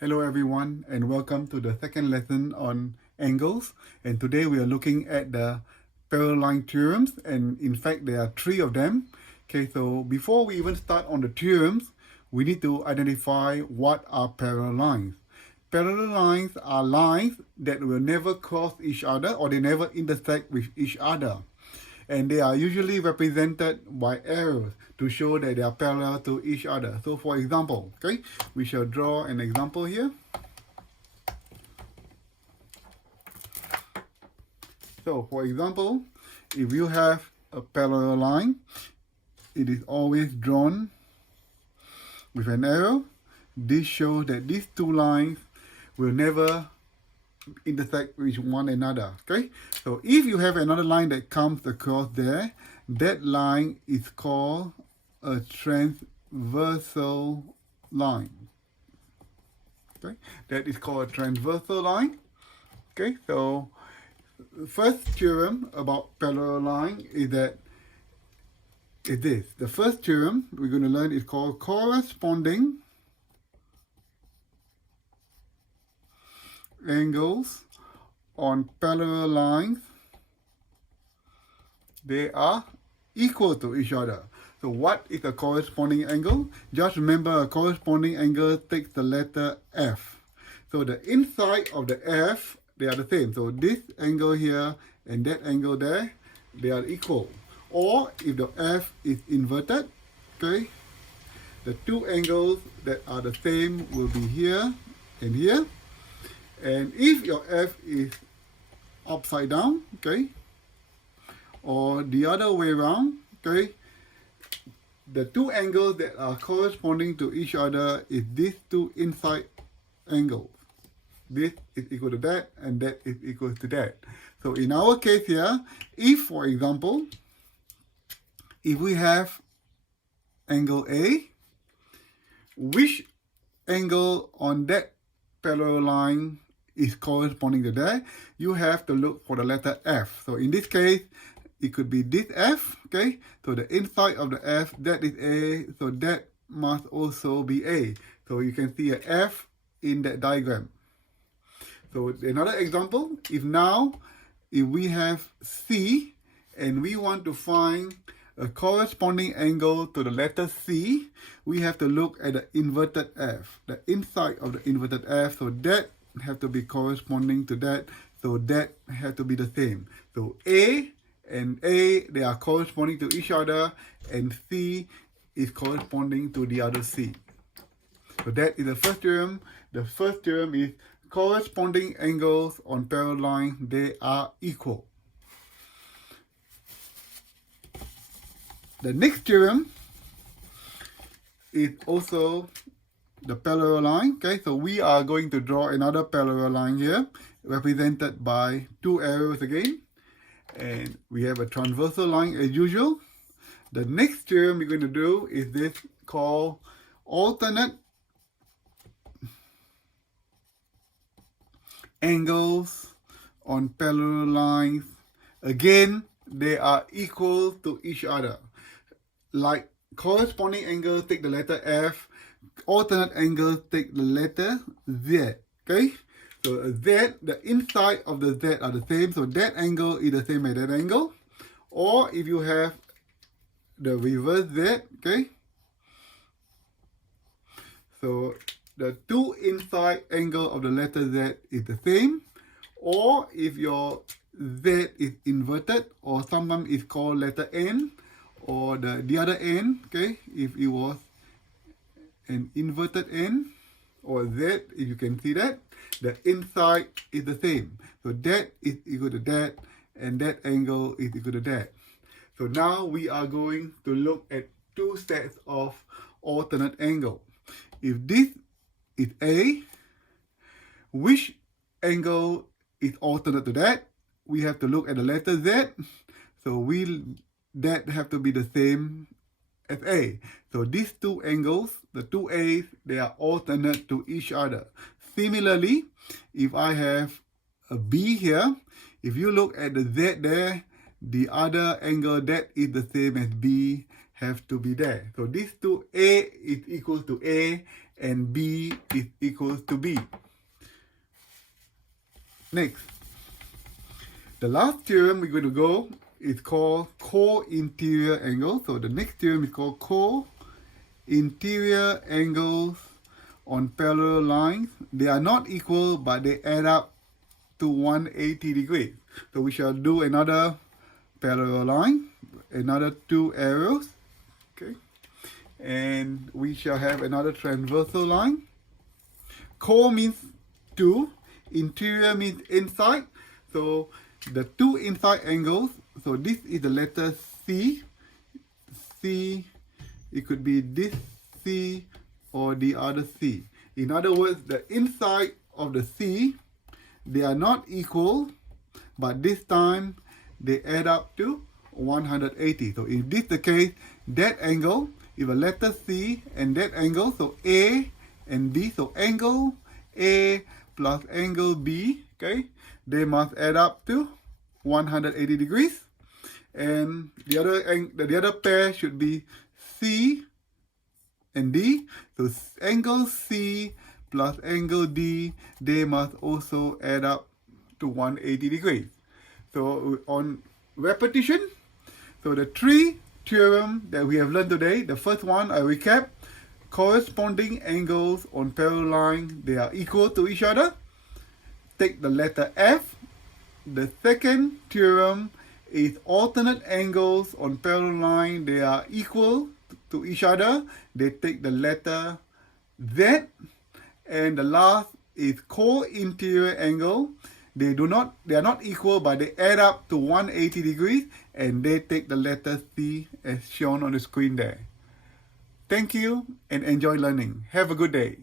Hello everyone and welcome to the second lesson on angles, and today we are looking at the parallel line theorems, and in fact there are three of them. Okay, so before we even start on the theorems, we need to identify what are parallel lines. Parallel lines are lines that will never cross each other or they never intersect with each other, and they are usually represented by arrows to show that they are parallel to each other. So for example, okay, we shall draw an example here. So for example, if you have a parallel line, it is always drawn with an arrow. This shows that these two lines will never intersect with one another. Okay, so if you have another line that comes across there, that line is called a transversal line. Okay, that is called a transversal line. Okay, so first theorem about parallel line is this. The first theorem we're going to learn is called corresponding angles on parallel lines. They are equal to each other. So what is a corresponding angle? Just remember, a corresponding angle takes the letter F. So the inside of the F, they are the same. So this angle here and that angle there, they are equal. Or if the F is inverted, okay, the two angles that are the same will be here and here. And if your F is upside down, okay, or the other way around, okay, the two angles that are corresponding to each other is these two inside angles. This is equal to that and that is equal to that. So in our case here, if for example, if we have angle A, which angle on that parallel line is corresponding to that, you have to look for the letter F. So in this case, it could be this F, okay? So the inside of the F, that is A, so that must also be A. So you can see a F in that diagram. So another example, if we have C and we want to find a corresponding angle to the letter C, we have to look at the inverted F, the inside of the inverted F, so that have to be corresponding to that, so that have to be the same. So A and A, they are corresponding to each other, and C is corresponding to the other C. So that is the first theorem. The first theorem is corresponding angles on parallel lines, they are equal. The next theorem is also the parallel line. Okay, so we are going to draw another parallel line here, represented by two arrows again. And we have a transversal line as usual. The next theorem we're going to do is this called alternate angles on parallel lines. Again, they are equal to each other. Like corresponding angles take the letter F, alternate angles take the letter Z. Okay? So Z, the inside of the Z are the same, so that angle is the same as that angle. Or if you have the reverse Z, okay? So the two inside angle of the letter Z is the same. Or if your Z is inverted, or sometimes it's called letter N, or the other N, okay? If it was an inverted N, or Z, if you can see that, the inside is the same. So that is equal to that, and that angle is equal to that. So now we are going to look at two sets of alternate angle. If this is A, which angle is alternate to that? We have to look at the letter Z. So that have to be the same as A. So these two angles, the two A's, they are alternate to each other. Similarly, if I have a B here, if you look at the Z there, the other angle that is the same as B have to be there. So these two, A is equal to A and B is equals to B. Next, the last theorem we're going to go is called co-interior angle. So the next theorem is called co-interior angles on parallel lines. They are not equal, but they add up to 180 degrees. So we shall do another parallel line, another 2 arrows, okay, and we shall have another transversal line. Co means 2, interior means inside, so the 2 inside angles, so this is the letter C, it could be this C or the other C. In other words, the inside of the C, they are not equal, but this time they add up to 180. So if this is the case, that angle, if a letter C and that angle, so A and B, so angle A plus angle B, okay, they must add up to 180 degrees. And the other pair should be C and D. So angle C plus angle D, they must also add up to 180 degrees. So on repetition, so the 3 theorems that we have learned today, the first one I recap, corresponding angles on parallel lines, they are equal to each other. Take the letter F. The second theorem is alternate angles on parallel line, they are equal to each other. They take the letter Z. And the last is co-interior angle. They are not equal, but they add up to 180 degrees, and they take the letter C as shown on the screen there. Thank you and enjoy learning. Have a good day.